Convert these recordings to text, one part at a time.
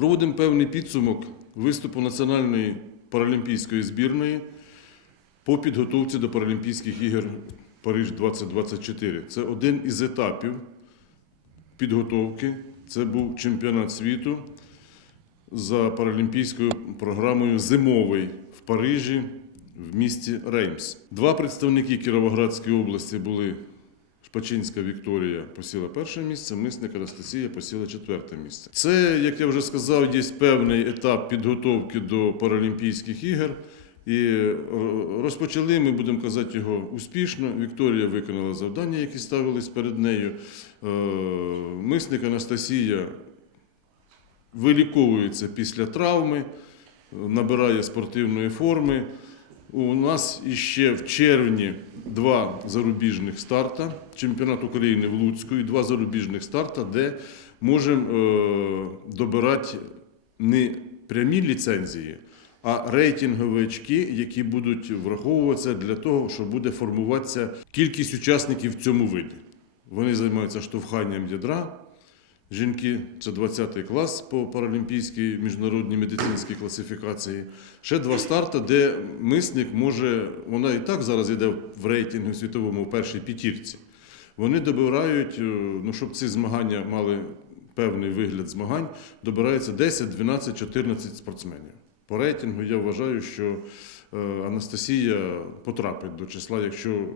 Проводимо певний підсумок виступу національної паралімпійської збірної по підготовці до Паралімпійських ігор Париж 2024. Це один із етапів підготовки. Це був чемпіонат світу за паралімпійською програмою Зимовий в Парижі в місті Реймс. Два представники Кіровоградської області були Шпачинська Вікторія посіла перше місце, Мисник Анастасія посіла четверте місце. Це, як я вже сказав, є певний етап підготовки до Паралімпійських ігор. І розпочали ми, будемо казати, його успішно. Вікторія виконала завдання, які ставились перед нею. Е, Мисник Анастасія виліковується після травми, набирає спортивної форми. У нас іще в червні два зарубіжних старта, чемпіонат України в Луцьку і два зарубіжних старта, де можемо е, добирати не прямі ліцензії, а рейтингові очки, які будуть враховуватися для того, щоб буде формуватися кількість учасників в цьому виді. Вони займаються штовханням ядра. Жінки це 20 клас по паралімпійській міжнародній медицинській класифікації. Ще два старти, де мисник може, вона і так зараз йде в рейтингу світовому в першій п'ятірці. Вони добирають, е, ну, щоб ці змагання мали певний вигляд змагань, добирається 10, 12, 14 спортсменів. По рейтингу я вважаю, що е, Анастасія потрапить до числа, якщо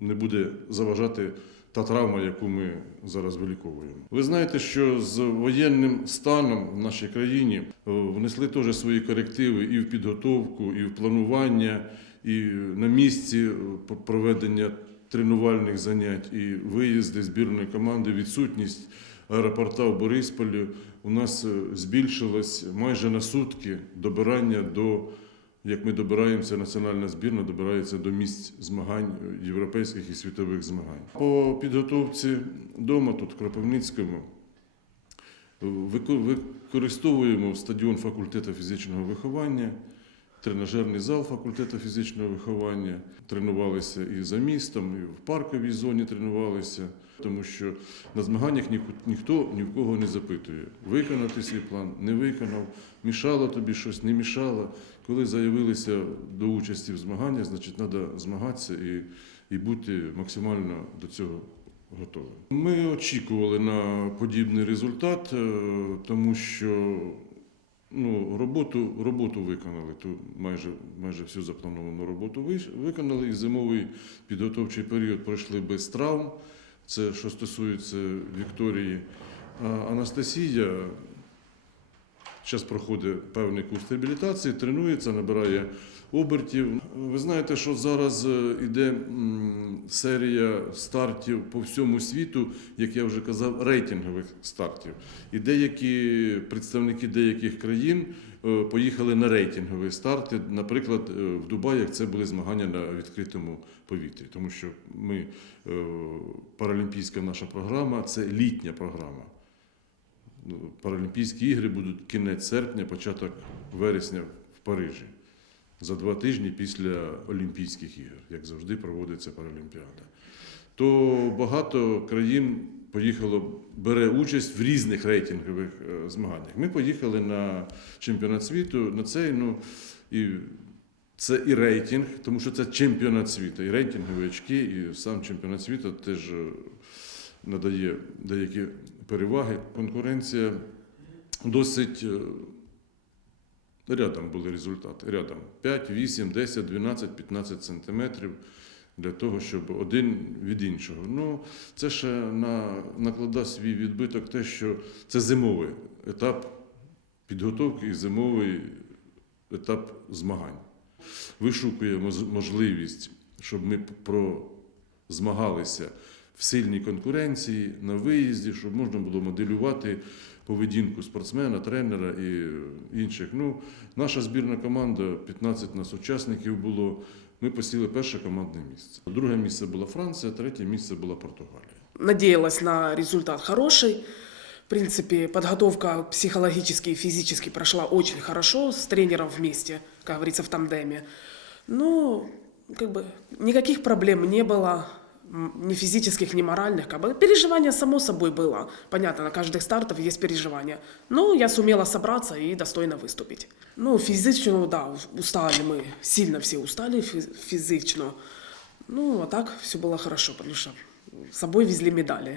не буде заважати та травма, яку ми зараз виліковуємо. Ви знаєте, що з воєнним станом в нашій країні е, внесли теж свої корективи і в підготовку, і в планування, і на місці е, проведення тренувальних занять, і виїзди збірної команди, відсутність аеропорта в Борисполі. У нас е, збільшилось майже на сутки добирання до як ми добираємося, національна збірна добирається до місць змагань європейських і світових змагань. По підготовці вдома, тут в Кропивницькому, використовуємо стадіон факультету фізичного виховання, тренажерний зал факультету фізичного виховання. Тренувалися і за містом, і в парковій зоні тренувалися. Тому що на змаганнях ні- ніхто ні в кого не запитує, виконати свій план, не виконав, мішало тобі щось, не мішало. Коли заявилися до участі в змаганнях, значить, треба змагатися і, і бути максимально до цього готовим. Ми очікували на подібний результат, е, тому що ну, роботу, роботу виконали, ту майже, майже всю заплановану роботу виконали, і зимовий підготовчий період пройшли без травм. Це що стосується Вікторії. А Анастасія зараз проходить певний курс реабілітації, тренується, набирає обертів. Ви знаєте, що зараз йде серія стартів по всьому світу, як я вже казав, рейтингових стартів. І деякі представники деяких країн е, поїхали на рейтингові старти. Наприклад, е, в Дубаях це були змагання на відкритому повітрі, тому що ми е, паралімпійська наша програма це літня програма. Паралімпійські ігри будуть кінець серпня, початок вересня в Парижі. За два тижні після Олімпійських ігор, як завжди, проводиться Паралімпіада. То багато країн поїхало, бере участь в різних рейтингових е, змаганнях. Ми поїхали на чемпіонат світу, на цей, ну, і це і рейтинг, тому що це чемпіонат світу, і рейтингові очки, і сам чемпіонат світу теж е, надає деякі переваги. Конкуренція досить е, рядом були результати. Рядом 5, 8, 10, 12, 15 сантиметрів для того, щоб один від іншого. Ну, це ще на, накладає свій відбиток те, що це зимовий етап підготовки і зимовий етап змагань. Вишукуємо можливість, щоб ми про змагалися в сильній конкуренції на виїзді, щоб можна було моделювати поведінку спортсмена, тренера і інших. Ну, наша збірна команда, 15 нас учасників було. Ми посіли перше командне місце. Друге місце була Франція, третє місце була Португалія. Надеялась на результат хороший. В принципе, подготовка психологически и физически прошла очень хорошо с тренером вместе, как говорится, в тандеме. Ну, как бы, никаких проблем не было. м, ни физических, ни моральных. Как бы. Переживания само собой было. Понятно, на каждых стартах есть переживания. Но я сумела собраться и достойно выступить. Ну, физично, да, устали мы. Сильно все устали фи- физично. Ну, а так все было хорошо, потому что с собой везли медали.